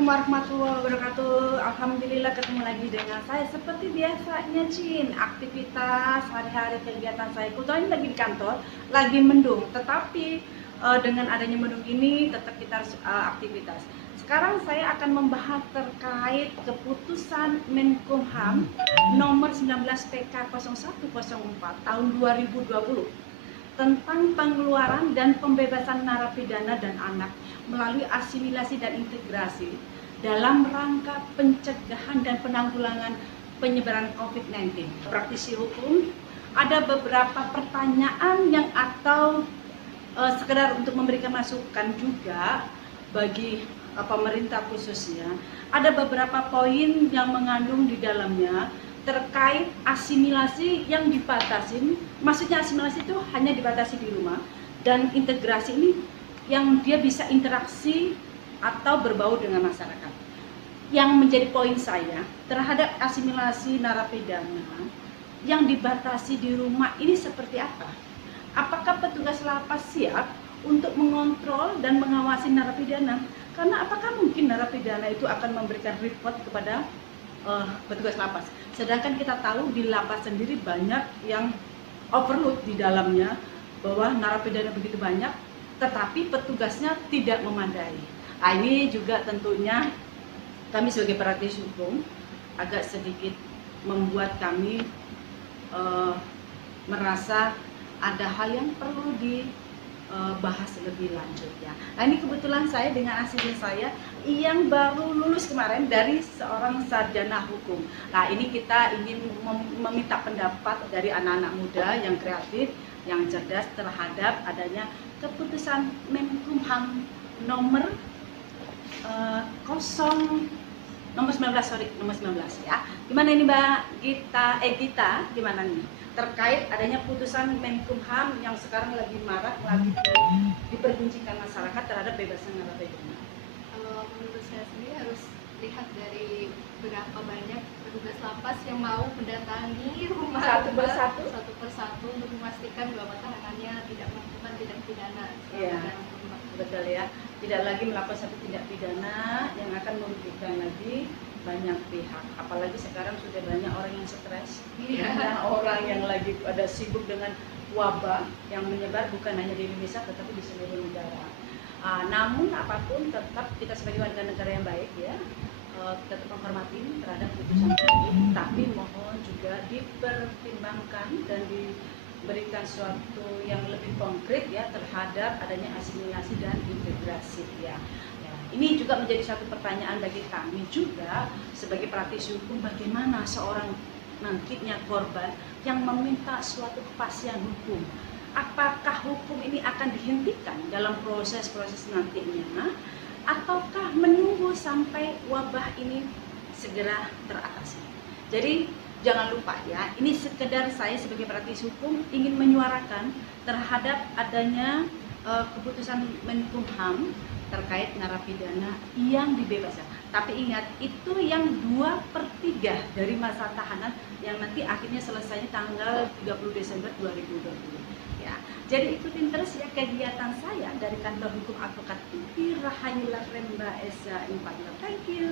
Assalamualaikum warahmatullahi wabarakatuh. Alhamdulillah ketemu lagi dengan saya seperti biasanya, Cin. Aktivitas hari-hari kegiatan saya. Kebetulan lagi di kantor, lagi mendung. Tetapi dengan adanya mendung ini tetap kita harus aktivitas. Sekarang saya akan membahas terkait keputusan Menkumham nomor 19 PK 0104 tahun 2020 tentang pengeluaran dan pembebasan narapidana dan anak melalui asimilasi dan integrasi dalam rangka pencegahan dan penanggulangan penyebaran COVID-19. Praktisi hukum, ada beberapa pertanyaan yang atau sekedar untuk memberikan masukan juga bagi pemerintah khususnya. Ada beberapa poin yang mengandung di dalamnya terkait asimilasi yang dibatasi. Maksudnya asimilasi itu hanya dibatasi di rumah, dan integrasi ini yang dia bisa interaksi atau berbau dengan masyarakat. Yang menjadi poin saya terhadap asimilasi narapidana yang dibatasi di rumah ini seperti apa? Apakah petugas lapas siap untuk mengontrol dan mengawasi narapidana? Karena apakah mungkin narapidana itu akan memberikan report kepada petugas lapas? Sedangkan kita tahu di lapas sendiri banyak yang overload di dalamnya, bahwa narapidana begitu banyak, tetapi petugasnya tidak memadai. Nah, ini juga tentunya kami sebagai praktisi hukum agak sedikit membuat kami merasa ada hal yang perlu dibahas lebih lanjut ya. Nah, ini kebetulan saya dengan asisten saya yang baru lulus kemarin dari seorang sarjana hukum. Nah, ini kita ingin meminta pendapat dari anak-anak muda yang kreatif, yang cerdas terhadap adanya keputusan Menkumham nomor 19 ya. Gimana ini Mbak Gita, gimana nih terkait adanya putusan Menkumham yang sekarang lagi marak, lagi diperbincangkan masyarakat terhadap bebasan narapidana? Menurut saya sendiri harus lihat dari berapa banyak petugas lapas yang mau mendatangi rumah satu persatu untuk memastikan bahwa tahanannya tidak melakukan tindak pidana. Iya, betul ya. Tidak lagi melakukan satu tindak pidana yang akan merugikan lagi banyak pihak. Apalagi sekarang sudah banyak orang yang stres, banyak orang yang lagi ada sibuk dengan wabah yang menyebar bukan hanya di Indonesia tetapi di seluruh negara. Namun apapun tetap kita sebagai warga negara yang baik ya, tetap menghormati terhadap putusan ini, tapi mohon juga dipertimbangkan dan diberikan suatu yang lebih konkret ya terhadap adanya asimilasi dan integrasi ya. Ini juga menjadi satu pertanyaan bagi kami juga sebagai praktisi hukum, bagaimana seorang nantinya korban yang meminta suatu kepastian hukum. Apakah hukum ini akan dihentikan dalam proses-proses nantinya, ataukah menunggu sampai wabah ini segera teratasi? Jadi jangan lupa ya, ini sekedar saya sebagai praktisi hukum ingin menyuarakan terhadap adanya keputusan Menkumham terkait narapidana yang dibebaskan. Tapi ingat, itu yang 2/3 dari masa tahanan yang nanti akhirnya selesainya tanggal 30 Desember 2020. Ya, jadi ikutin terus ya kegiatan saya dari kantor hukum advokat UPI Rahayu Laremba Esa 4. Thank you.